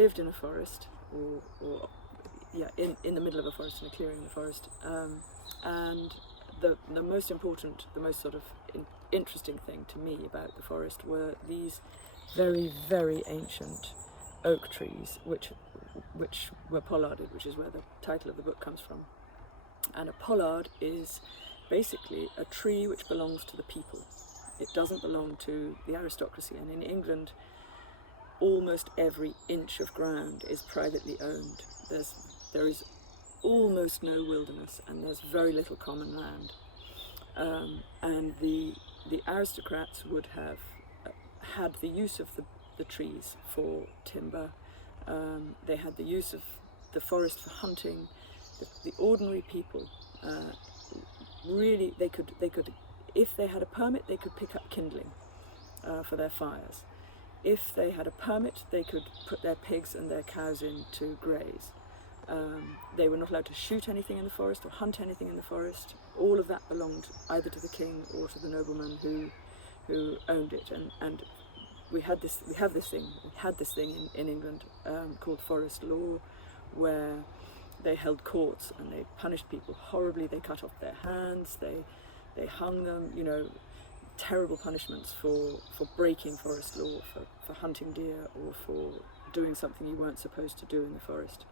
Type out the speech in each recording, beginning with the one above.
lived in a forest, or in the middle of a forest, in a clearing in the forest, and the most important, the most sort of interesting thing to me about the forest were these very, very ancient oak trees, which were pollarded, which is where the title of the book comes from. And a pollard is basically a tree which belongs to the people. It doesn't belong to the aristocracy, and in England almost every inch of ground is privately owned. There is almost no wilderness, and there's very little common land. And the aristocrats would have had the use of the trees for timber. They had the use of the forest for hunting. The ordinary people, really, they could, if they had a permit, they could pick up kindling for their fires. If they had a permit, they could put their pigs and their cows in to graze. They were not allowed to shoot anything in the forest or hunt anything in the forest. All of that belonged either to the king or to the nobleman who owned it. And we had this thing in England called forest law, where they held courts and they punished people horribly. They cut off their hands, they hung them, terrible punishments for breaking forest law, for hunting deer, or for doing something you weren't supposed to do in the forest.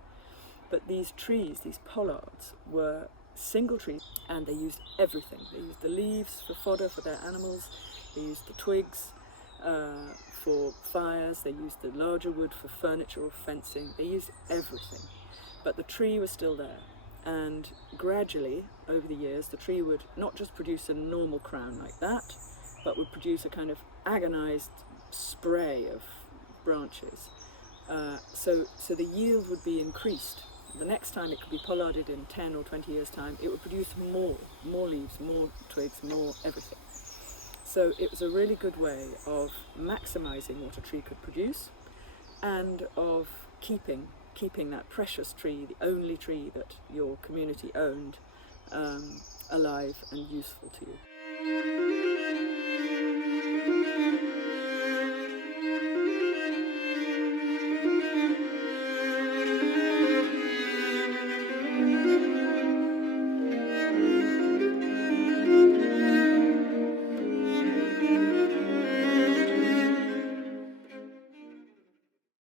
But these trees, these pollards, were single trees, and they used everything. They used the leaves for fodder for their animals, they used the twigs for fires, they used the larger wood for furniture or fencing, they used everything. But the tree was still there, and gradually, over the years, the tree would not just produce a normal crown like that, but would produce a kind of agonized spray of branches. So the yield would be increased. The next time it could be pollarded in 10 or 20 years' time, it would produce more leaves, more twigs, more everything. So it was a really good way of maximizing what a tree could produce, and of keeping that precious tree, the only tree that your community owned, alive and useful to you.